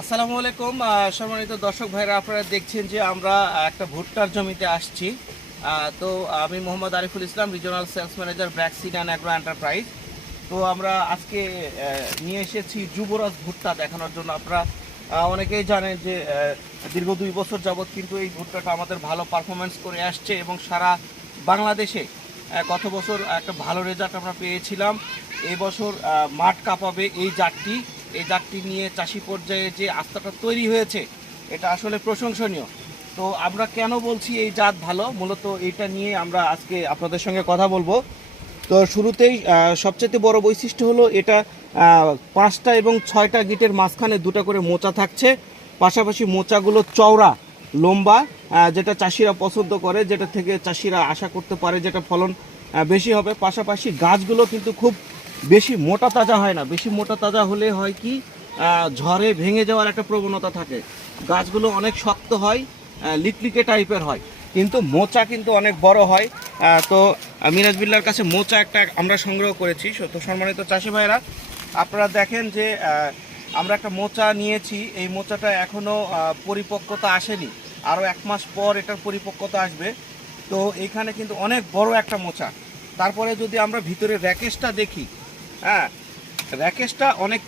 আসসালামু আলাইকুম সম্মানিত দর্শক ভাইরা, আপনারা দেখছেন যে আমরা একটা ভুট্টার জমিতে আসছি। তো আমি Mohammad Ariful Islam, regional sales manager BRAC seed and agro enterprise. তো আমরা আজকে নিয়ে এসেছি যুবরাজ ভুট্টা দেখানোর জন্য। আপনারা অনেকেই জানেন যে দীর্ঘ 2 বছর যাবৎ কিন্তু এই ভুট্টাটা আমাদের ভালো পারফরমেন্স করে আসছে এবং সারা বাংলাদেশে গত বছর একটা ভালো রেজাল্ট আমরা পেয়েছিলাম। এই বছর মাঠ কাঁপাবে এই জাতটি নিয়ে চাষি পর্যায়ে যে আস্থাটা তৈরি হয়েছে, এটা আসলে প্রশংসনীয়। তো আমরা কেন বলছি এই জাত ভালো, মূলত এইটা নিয়ে আমরা আজকে আপনাদের সঙ্গে কথা বলবো। তো শুরুতেই সবচেয়ে বড় বৈশিষ্ট্য হলো এটা 5টা এবং 6টা গিটের মাঝখানে 2টা করে মোচা থাকছে। পাশাপাশি মোচাগুলো চওড়া, লম্বা, যেটা চাষিরা পছন্দ করে, যেটা থেকে চাষিরা আশা করতে পারে যেটা ফলন বেশি হবে। পাশাপাশি গাছগুলো কিন্তু খুব বেশি মোটা তাজা হয় না। বেশি মোটা তাজা হলে হয় কি, ঝড়ে ভেঙে যাওয়ার একটা প্রবণতা থাকে। গাছগুলো অনেক শক্ত হয়, লিকলিকে টাইপের হয়, কিন্তু মোচা কিন্তু অনেক বড় হয়। তো মিরাজ বিল্লার কাছে মোচা একটা আমরা সংগ্রহ করেছি। তো সম্মানিত চাষি ভাইরা, আপনারা দেখেন যে আমরা একটা মোচা নিয়েছি। এই মোচাটা এখনও পরিপক্কতা আসেনি, আরও 1 মাস পর এটার পরিপক্কতা আসবে। তো এইখানে কিন্তু অনেক বড় একটা মোচা। তারপরে যদি আমরা ভিতরে র্যাকেশটা দেখি, হ্যাঁ, র্যাকেশটা অনেক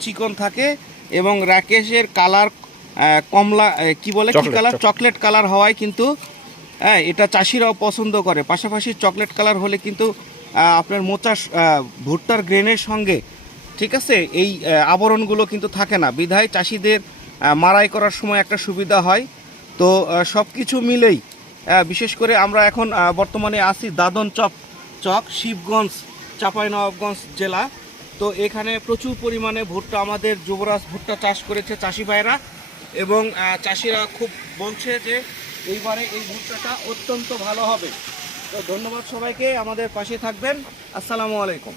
চিকন থাকে এবং র্যাকেশের কালার কমলা, কি বলে, কি কালার, চকলেট কালার হওয়ায় কিন্তু হ্যাঁ এটা চাষিরাও পছন্দ করে। পাশাপাশি চকলেট কালার হলে কিন্তু আপনার মোচা ভুট্টার গ্রেনের সঙ্গে, ঠিক আছে, এই আবরণগুলো কিন্তু থাকে না, বিধায় চাষিদের মাড়াই করার সময় একটা সুবিধা হয়। তো সব কিছু মিলেই বিশেষ করে আমরা এখন বর্তমানে আছি দাদন চক শিবগঞ্জ, চাঁপাইনবাবগঞ্জ জেলা। তো এখানে প্রচুর পরিমাণে ভুট্টা, আমাদের যুবরাজ ভুট্টা চাষ করেছে চাষি ভাইরা, এবং চাষিরা খুব বলছে যে এইবারে এই ভুট্টাটা অত্যন্ত ভালো হবে। তো ধন্যবাদ সবাইকে, আমাদের পাশে থাকবেন। আসসালামু আলাইকুম।